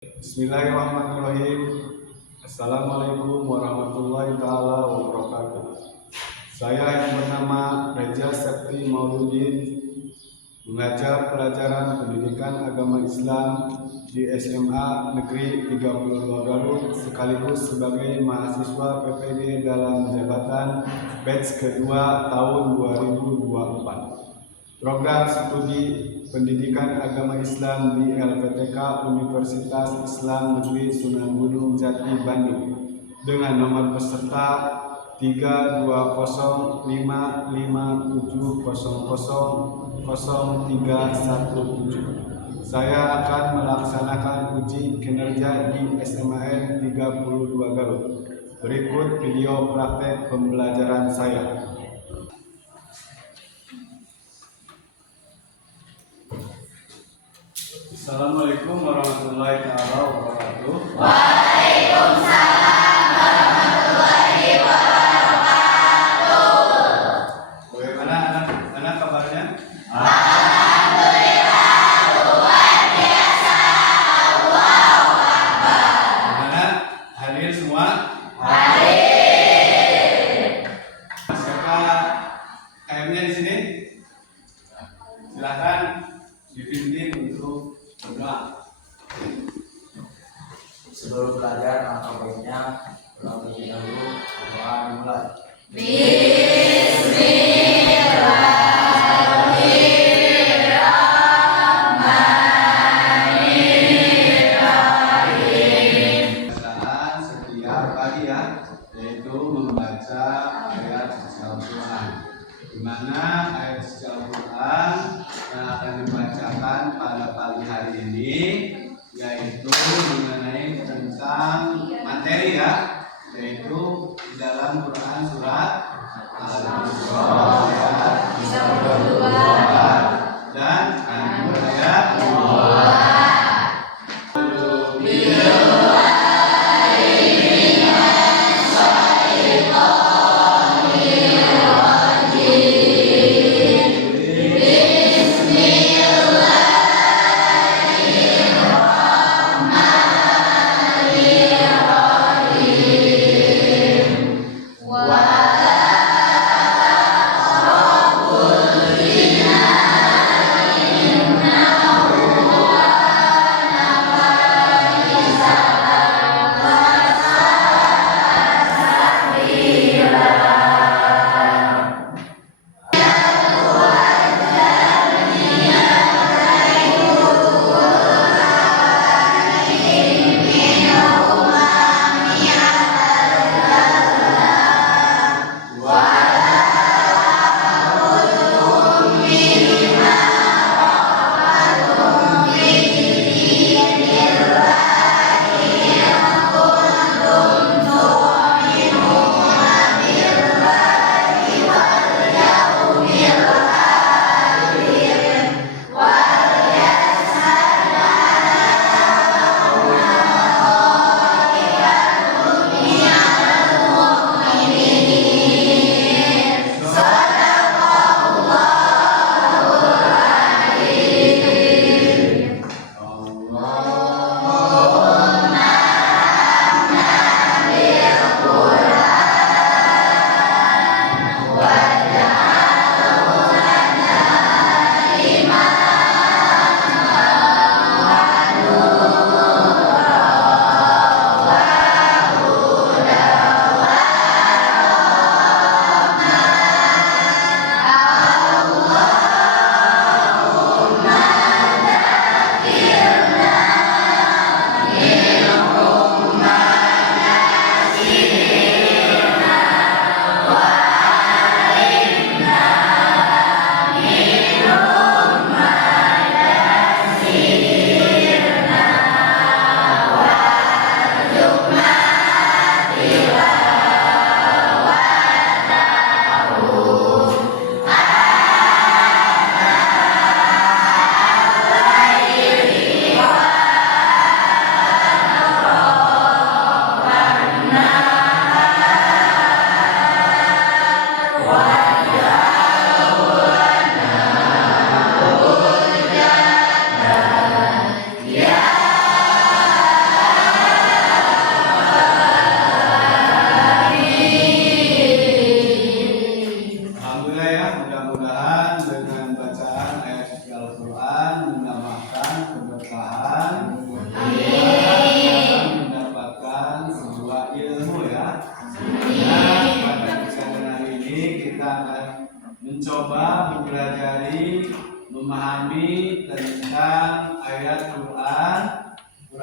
Bismillahirrahmanirrahim. Assalamualaikum warahmatullahi taala wabarakatuh. Saya yang bernama Reza Septi Mauludin mengajar pelajaran pendidikan agama Islam di SMA Negeri 32 Garut sekaligus sebagai mahasiswa PPD dalam jabatan batch kedua tahun 2024. Program Studi Pendidikan Agama Islam di LPTK Universitas Islam Negeri Sunan Gunung Jati Bandung dengan nomor peserta 3205570000317. Saya akan melaksanakan uji kinerja di SMAN 32 Garut. Berikut video praktek pembelajaran saya. Assalamualaikum warahmatullahi wabarakatuh. Waalaikumsalam warahmatullahi wabarakatuh. Bagaimana anak-anak kabarnya? Alhamdulillah luar biasa. Allahu Akbar. Bagaimana hadir semua? Hadir. Siapa KM-nya di sini? Silakan dipimpin untuk berdoa. Seluruh pelajar maka baiknya terlebih dahulu berdoa dimulai. Kebiasaan setiap pagi ya, yaitu membaca ayat suci Al-Quran. Di mana ayat suci Al-Quran yang akan dibacakan pada pagi hari ini yaitu mengenai tentang materi ya, yaitu di dalam Quran surat Al-Isra ayat 32 dan An-Nur ayat 2.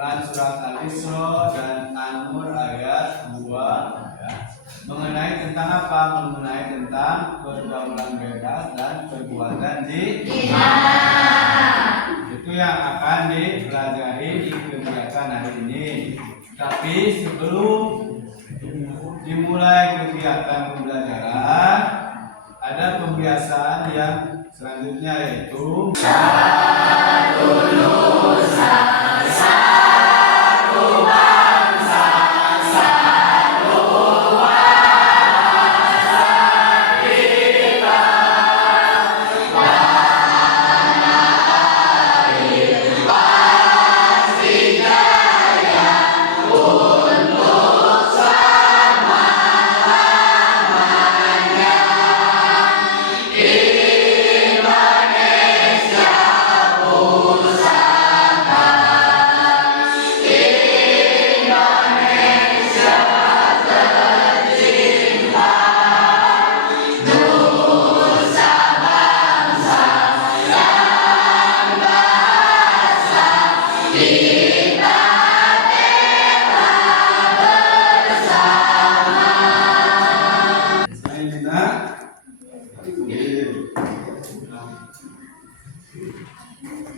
Quran surat Al-Isra dan An-Nur ayat 2 ya. Mengenai tentang apa? Mengenai tentang pergaulan bebas dan perbuatan zina. Itu yang akan dipelajari di kegiatan hari ini. Tapi sebelum dimulai kegiatan pembelajaran, ada pembiasaan yang selanjutnya yaitu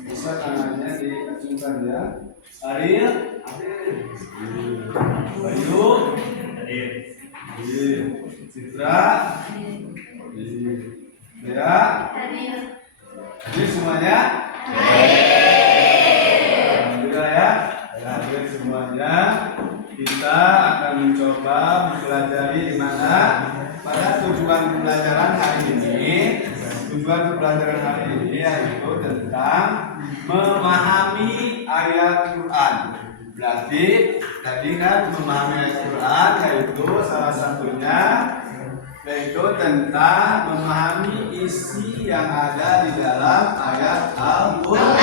bisa tangannya diacungkan ya. Ariel, Bayu, Citra, Dea, hadir semuanya. Alhamdulillah ya, hadir semuanya. Kita akan mencoba mempelajari di mana pada tujuan pembelajaran hari ini. Tujuan pembelajaran hari ini yaitu tentang memahami ayat Quran. Berarti tadi kan memahami ayat Quran yaitu salah satunya yaitu tentang memahami isi yang ada di dalam ayat Al-Quran.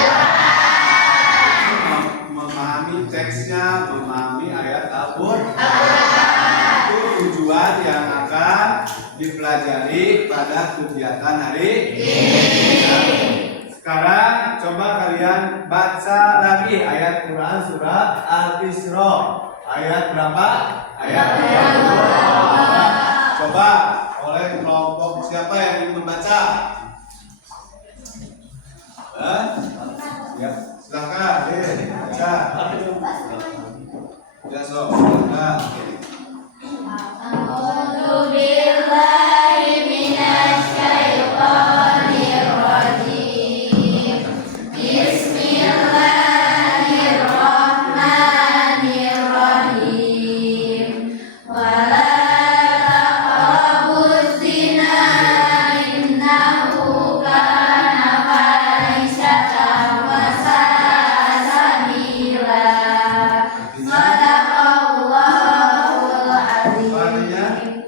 Memahami teksnya, memahami ayat Al-Quran. Itu tujuan yang akan dipelajari pada kegiatan hari ini. Sekarang coba kalian baca lagi ayat Quran surat Al-Isra. Ayat berapa? Ayat 32. Coba oleh kelompok siapa yang ingin membaca? Ya, silakan. Baca. Ya, so, silakan. A'udzu billahi minasy syaithanir rajim. Bismillahirrahmanirrahim. Wala taqrabuz zina innahu kana fahisyatan wa sa'a sabila. Sadaqallahul azim.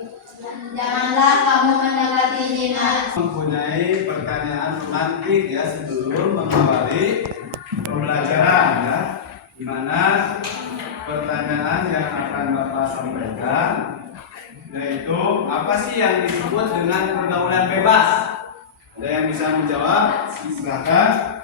Janganlah kamu mendekati zina. Mempunyai pertanyaan pemantik ya sebelum mengawali pembelajaran ya, di mana pertanyaan yang akan Bapak sampaikan yaitu apa sih yang disebut dengan pergaulan bebas? Ada yang bisa menjawab? Silakan.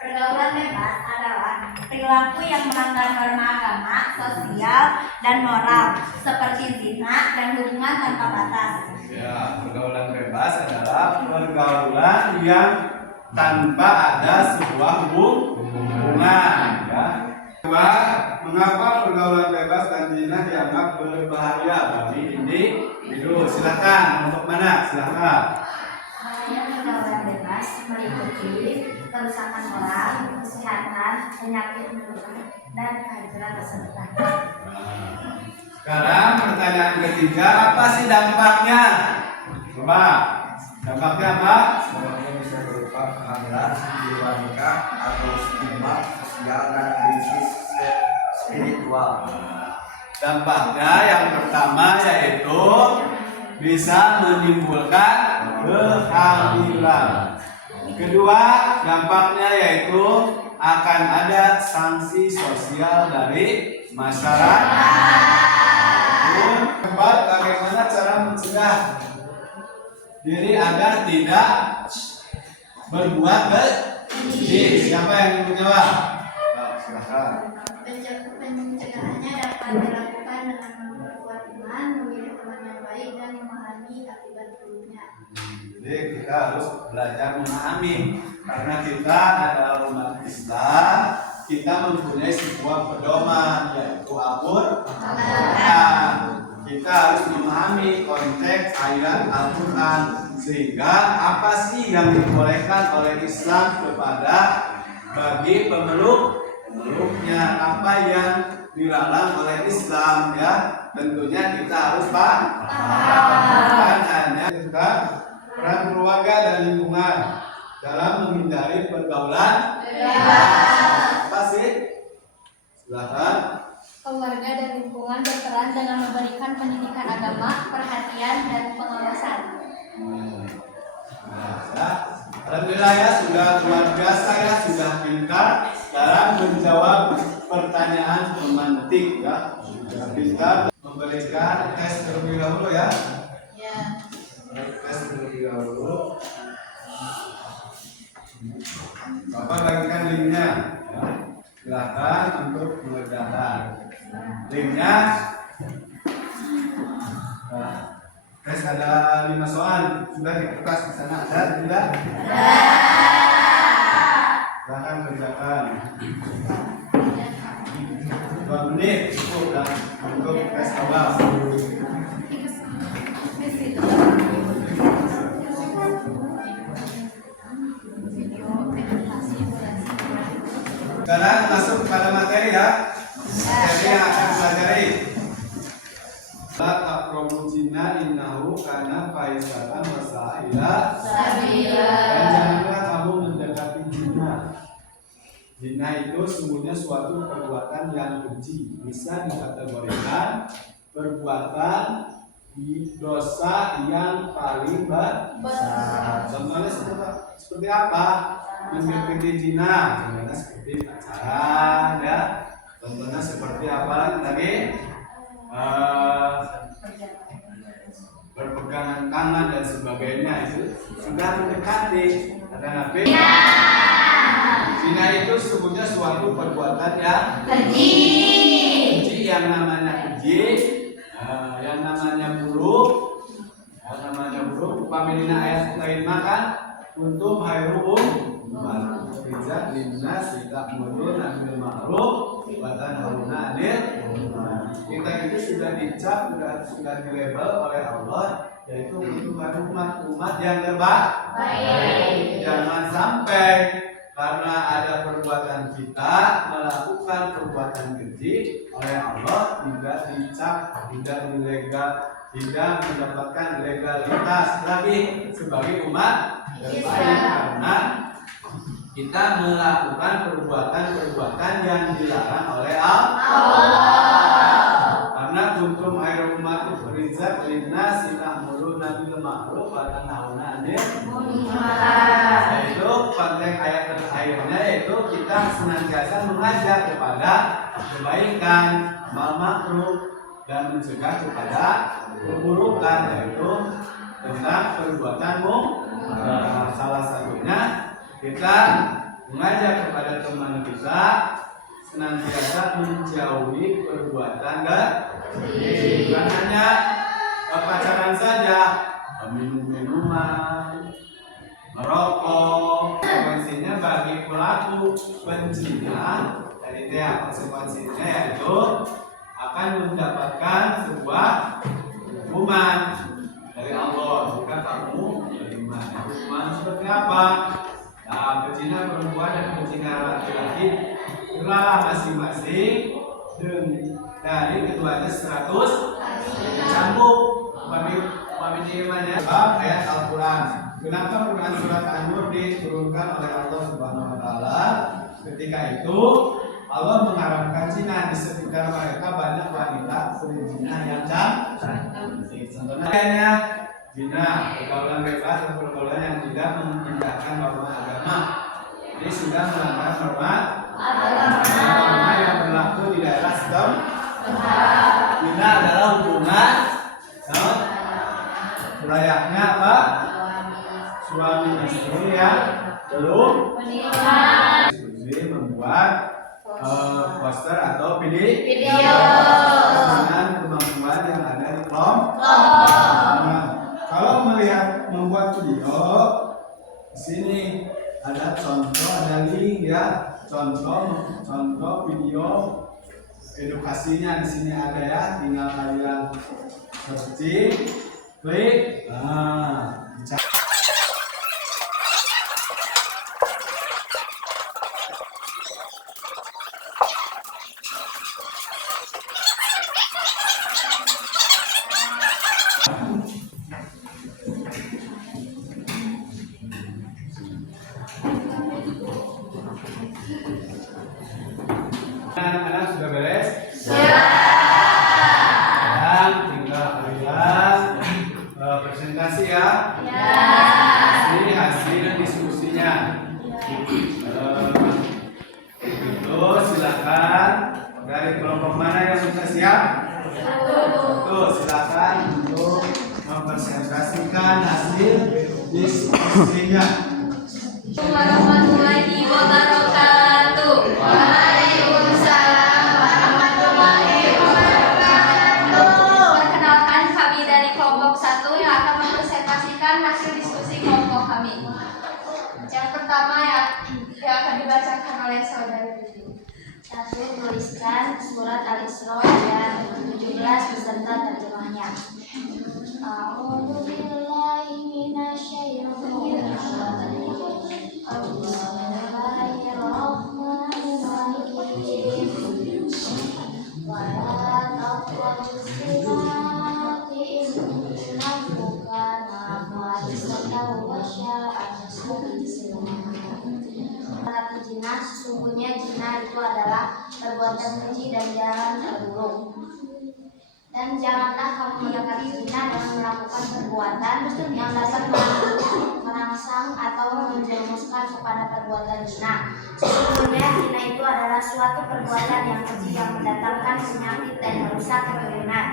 Pergaulan bebas adalah perilaku yang melanggar norma agama, sosial, dan moral, seperti zina dan hubungan tanpa batas. Ya, pergaulan bebas adalah pergaulan yang tanpa ada sebuah hubungan ya. Kedua, mengapa pergaulan bebas dan zina dianggap berbahaya bagi individu? Silakan, untuk mana? Silakan. Makanya pergaulan bebas meliputi kerusakan moral, kesehatan, penyakit menular, dan kehancuran masa depan. Sekarang pertanyaan ketiga, apa sih dampaknya? Coba, dampaknya apa? Semuanya bisa berupa kehamilan di luar nikah atau stigma sosial dan krisis spiritual. Dampaknya yang pertama yaitu bisa menimbulkan kehamilan. Kedua, dampaknya yaitu akan ada sanksi sosial dari masyarakat. Keempat, bagaimana cara mencegah diri agar tidak berbuat keji? Siapa yang ingin menjawab? Silakan. memahami akibat buruknya. Jadi kita harus belajar memahami karena kita adalah umat Islam, kita mempunyai sebuah pedoman yaitu Al-Quran. Kita harus memahami konteks ayat Al-Quran sehingga apa sih yang dibolehkan oleh Islam kepada bagi pemeluknya, apa yang dilarang oleh Islam ya. Tentunya kita harus paham. Hanya kita peran keluarga dan lingkungan dalam menghindari pergaulan apa sih? Silakan. Keluarga dan lingkungan berperan dalam memberikan pendidikan agama, perhatian, dan pengawasan. Alhamdulillah ya, sudah luar biasa ya, sudah pintar dalam menjawab pertanyaan pemantik ya. Sudah pintar memberikan tes terlebih dahulu ya. Ya. Tes terlebih dahulu. Bapak bagikan linknya ya. Silakan untuk mengerjakan linknya. Nah, tes ada 5 soal sudah di kertas di sana ada tidak? Silakan kerjakan. 2 menit cukup dan untuk tes awal. Sekarang masuk pada materi ya. Materi yang akan dipelajari. La taqrabu zina innahu kana fahisatan wa sa'a Sabila. Dan janganlah kamu mendekati zina. Zina itu sesungguhnya suatu perbuatan yang keji. Bisa dikategorikan perbuatan dosa yang paling besar. Contohnya seperti apa? Mendekati zina, contohnya seperti pacaran ya. Contohnya seperti apa lagi? Berpegangan tangan dan sebagainya itu sudah mendekati. Kata Nabi, zina itu sesungguhnya suatu perbuatan yang Keji. keji, yang namanya keji, yang namanya buruk, upamina ayat lain makan untuk hayrum Rizak linnas tidak mundur ambil ma'ruf Watan haruna anil kita itu sudah dicap, sudah dilabel oleh Allah yaitu untuk umat yang terbaik. Jangan sampai karena ada perbuatan kita melakukan perbuatan keji oleh Allah tidak dicap, tidak ilegal, tidak mendapatkan legalitas lagi sebagai umat terbaik karena kita melakukan perbuatan-perbuatan yang dilarang oleh Allah. Karena kuntum khairu ummatin ukhrijat linnas ta'muruna bil ma'ruf wa tanhauna 'anil munkar. Yaitu konteks ayat terakhirnya yaitu kita senantiasa mengajak kepada kebaikan, amal makruf dan mencegah kepada keburukan yaitu tentang perbuatanmu. Salah satunya kita mengajak kepada teman kita senantiasa menjauhi perbuatan keji. Bukan hanya pacaran saja, minum minuman, merokok. Konsekuensinya bagi pelaku berzina, dari itu ya konsekuensinya yaitu akan mendapatkan sebuah hukuman dari Allah jika kamu beriman. Hukuman seperti apa? Nah, berzina perempuan dan berzina laki-laki telah masing-masing dari keduanya 100 cambuk. Pemikirannya ayat Al-Quran. Kenapa Quran surat An-Nur diturunkan oleh Allah Subhanahu Wa Taala? Ketika itu Allah mengharamkan zina di sekitar mereka banyak wanita berzina yang cantik. Contohnya zina, pergaulan bebas atau pergaulan yang tidak mengindahkan norma agama. Ini sudah melanggar norma yang berlaku di daerah setempat. Zina adalah hubungan layaknya apa? Suami istri yang belum menikah. Membuat poster atau video dengan kemampuan yang ada di kelompok. lihat membuat video, di sini ada contoh, ada link ya, contoh video edukasinya di sini ada ya, tinggal kalian searching, klik, anak-anak sudah beres? Dan tinggal kalian presentasi ya. Ini hasil diskusinya. Itu silakan dari kelompok mana yang sudah siap? Tuh silakan untuk mempresentasikan hasil diskusinya. Warahmatullahi wabarakatuh. Waalaikumsalam warahmatullahi wabarakatuh. Perkenalkan, kami dari kelompok 1 yang akan mempresentasikan hasil diskusi kelompok kami. Yang pertama yang akan dibacakan oleh saudari Bibi. 1. Tuliskan surat Al-Isra ayat 17 beserta terjemahnya. A'udzu billahi minasyaitonir rajim. Bismillahirrahmanirrahim. Wa la taqrabus zinati innahu kana fahishatan wa sya'a sabila. Zina, sesungguhnya zina itu adalah perbuatan keji dan jalan terburuk. Dan janganlah kamu mendekati zina dengan melakukan perbuatan yang dapat merangsang atau menjerumuskan kepada perbuatan zina. Sesungguhnya zina itu adalah suatu perbuatan yang keji yang mendatangkan penyakit dan merusak keturunan,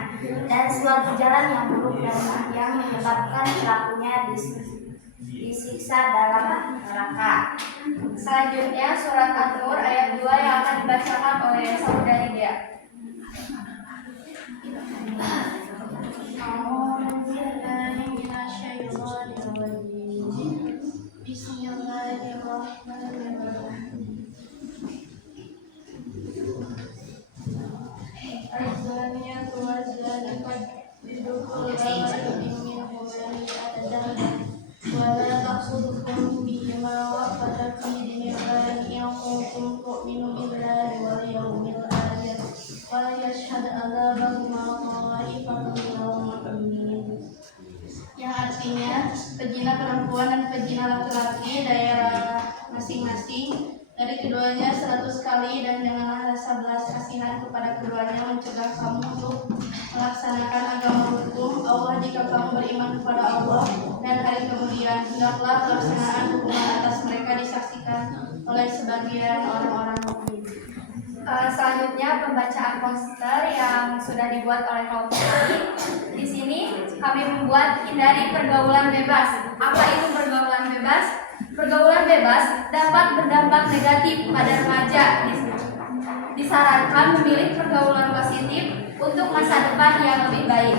dan suatu jalan yang buruk dan yang menyebabkan pelakunya disiksa dalam neraka. Selanjutnya surat An-Nur ayat 2 yang akan dibacakan oleh saudari Dia. Yang artinya pezina perempuan dan pezina laki-laki daerah masing-masing, dari keduanya 100 kali, dan janganlah rasa belas kasihan kepada keduanya mencegah kamu untuk melaksanakan agama hukum Allah jika kamu beriman kepada Allah dan hari kemudian. Hendaklah pelaksanaan hukuman atas mereka disaksikan oleh sebagian orang-orang mukmin. Selanjutnya pembacaan poster yang sudah dibuat oleh kelompok kami. Di sini kami membuat hindari pergaulan bebas. Apa itu pergaulan bebas? Pergaulan bebas dapat berdampak negatif pada remaja. Disarankan memilih pergaulan positif untuk masa depan yang lebih baik.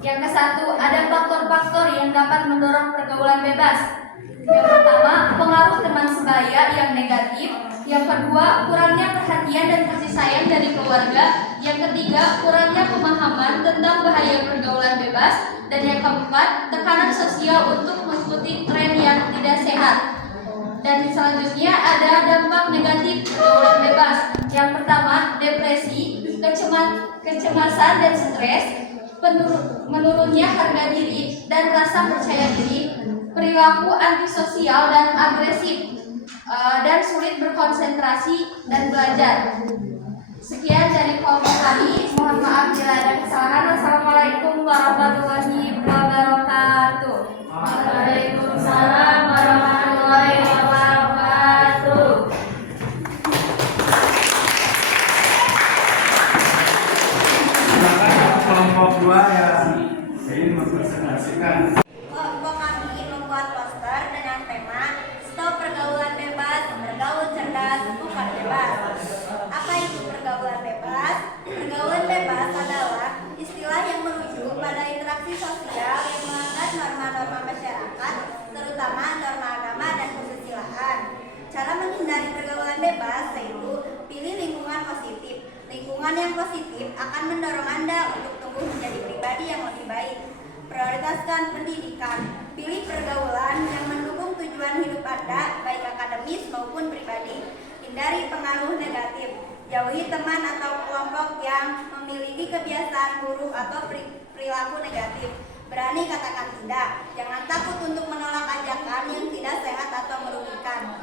Yang ke-1, ada faktor-faktor yang dapat mendorong pergaulan bebas. Yang pertama, pengaruh teman sebaya yang negatif. Yang kedua, kurangnya perhatian dan kasih sayang dari keluarga. Yang ketiga, kurangnya pemahaman tentang bahaya pergaulan bebas. Dan yang keempat, tekanan sosial untuk mengikuti tren yang tidak sehat. Dan selanjutnya ada dampak negatif pergaulan bebas. Yang pertama, depresi, kecemasan dan stres, menurunnya harga diri dan rasa percaya diri, perilaku antisosial dan agresif, dan sulit berkonsentrasi dan belajar. Sekian dari kelompok kami. Mohon maaf bila ada kesalahan. Wassalamualaikum warahmatullahi wabarakatuh. Waalaikumsalam warahmatullahi wabarakatuh. Silakan kelompok 2 yang ingin mempresentasikan. Kelompok kami membuat poster dengan tema Stop Pergaulan Bebas, Bergaul Cerdas, Bukan Bebas. Apa itu pergaulan bebas? Pergaulan bebas adalah istilah yang merujuk pada interaksi sosial yang pergaulan bebas, yaitu pilih lingkungan positif. Lingkungan yang positif akan mendorong Anda untuk tumbuh menjadi pribadi yang lebih baik. Prioritaskan pendidikan. Pilih pergaulan yang mendukung tujuan hidup Anda, baik akademis maupun pribadi. Hindari pengaruh negatif. Jauhi teman atau kelompok yang memiliki kebiasaan buruk atau perilaku negatif. Berani katakan tidak. Jangan takut untuk menolak ajakan yang tidak sehat atau merugikan.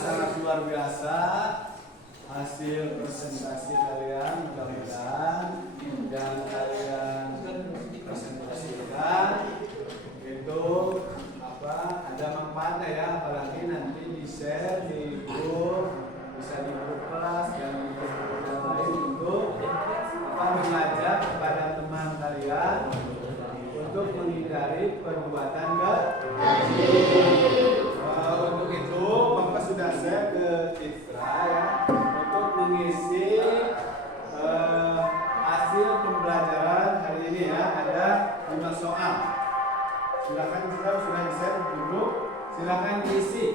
Sangat luar biasa hasil presentasi kalian, mudah-mudahan yang kalian presentasikan itu ada manfaatnya ya, apalagi nanti di share di grup, bisa di grup kelas dan di grup yang lain untuk mengajak kepada teman kalian untuk menghindari perbuatan untuk itu Bapak sudah share ke Citra ya, untuk mengisi hasil pembelajaran hari ini ya, ada 5 soal. Silakan Citra, sudah di-share dulu, silakan diisi.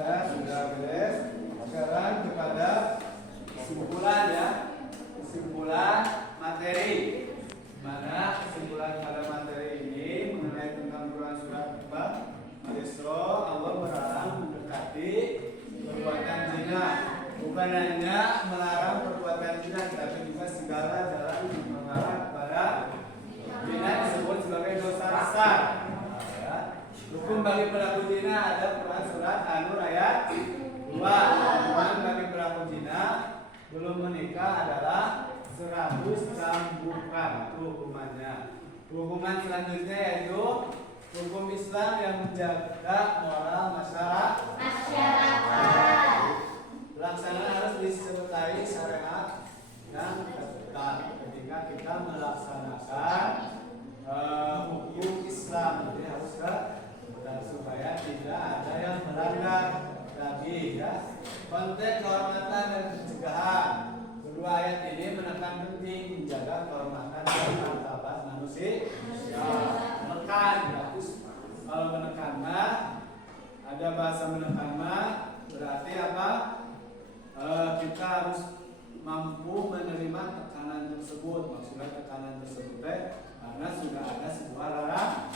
Sudah beres. Sekarang kepada kesimpulan ya, kesimpulan materi. Mana kesimpulan pada materi ini mengenai tentang Quran surat Al-Isra, Allah melarang mendekati perbuatan zina. Bukan hanya melarang perbuatan zina, tapi juga segala jalan yang mengarah kepada zina disebut sebagai dosa besar. Hukum bagi pelaku zina ada Quran surat An-Nur ayat 2. Hukuman bagi pelaku zina belum menikah adalah 100 cambukan. Itu hukumannya. Hukuman selanjutnya yaitu hukum Islam yang menjaga moral masyarakat. Pelaksanaan harus disertai syariat yang ketat ketika kita melaksanakan hukum Islam. Jadi harus supaya tidak ada yang melanggar lagi ya. Konteks kehormatan dan pencegahan. Kedua ayat ini menekan penting menjaga kehormatan dan martabat manusia. Menekan ya. Kalau menekan mah ada bahasa menekan mah berarti apa? Kita harus mampu menerima tekanan tersebut. Maksudnya tekanan tersebut karena sudah ada sebuah larangan.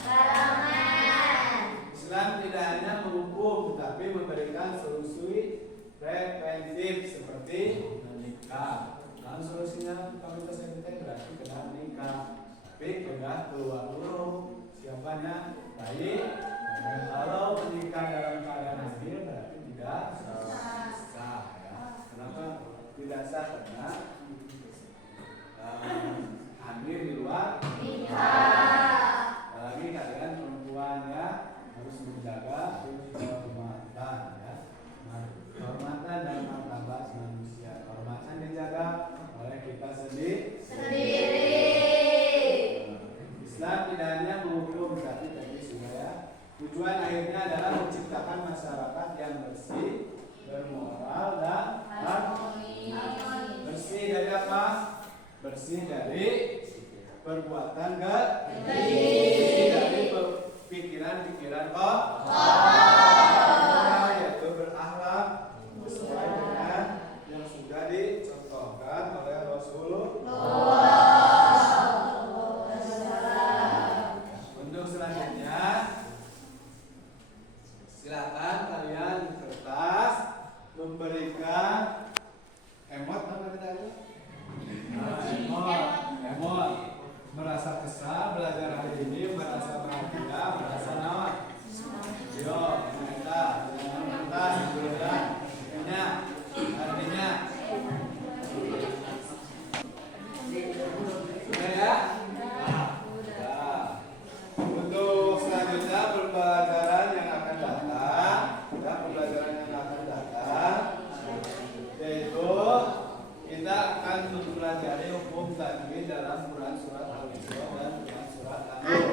Islam tidak hanya menghukum, tapi memberikan solusi preventif seperti menikah. Nah, solusinya kalau kita berarti kena menikah, tapi kena keluar dulu. Siapanya? Baik. Kalau menikah dalam keadaan hamil berarti tidak sah. Ya. Kenapa tidak sah? Karena hamil di luar nikah. Apalagi kalian perempuan ya, harus menjaga kehormatan ya, kehormatan dan martabat manusia. Kehormatan dijaga oleh kita sendiri. Islam tidak hanya menghukum tapi sudah ya. Tujuan akhirnya adalah menciptakan masyarakat yang bersih dari perbuatan bersih dari pikiran-pikiran kotor, yaitu berakhlak sesuai dengan yang sudah dicontohkan oleh Rasulullah. Untuk selanjutnya, silakan kalian di kertas memberikan emot apa kita itu? Emot. Merasa kesal belajar hari ini, merasa bahagia, merasa nawan. Yo, kita dengan kertas diberikan artinya. Sudah ya? Sudah. Untuk selanjutnya pembelajaran yang akan datang, yaitu kita akan mempelajari hukum tajwid dalam Quran surat Al-Isra dan Quran surat An-Nur.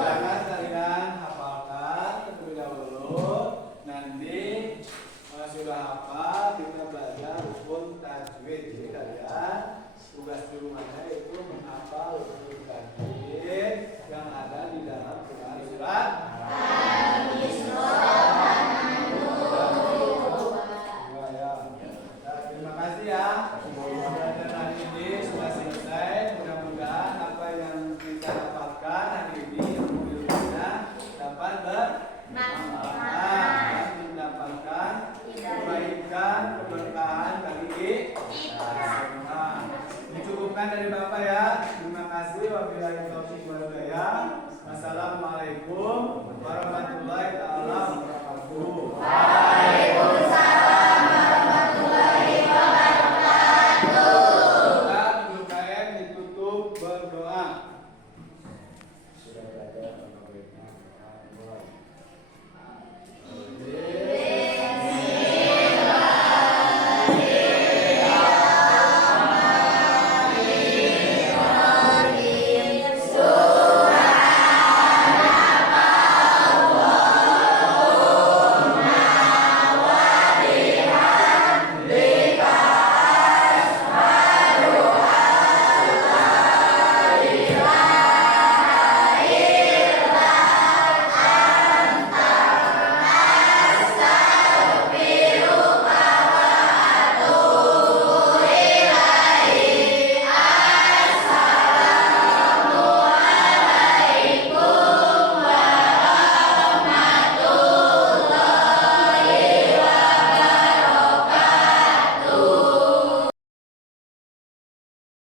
Silakan kalian hafalkan terlebih dahulu. Nanti sudah hafal kita belajar hukum tajwid. Jadi kalian tugas di rumahnya itu menghafal hukum tajwid yang ada di dalam Quran surat Al-Isra dan An-Nur. Terima kasih ya. Pembelajaran hari ini sudah selesai. Mudah-mudahan apa yang kita dapatkan hari ini ilmunya dapat bermanfaat dan mendapatkan kebaikan, keberkahan bagi kita. Dicukupkan dari Bapak ya. Terima kasih. Wabillahi taufiq wal hidayah. Wassalamualaikum warahmatullahi wabarakatuh.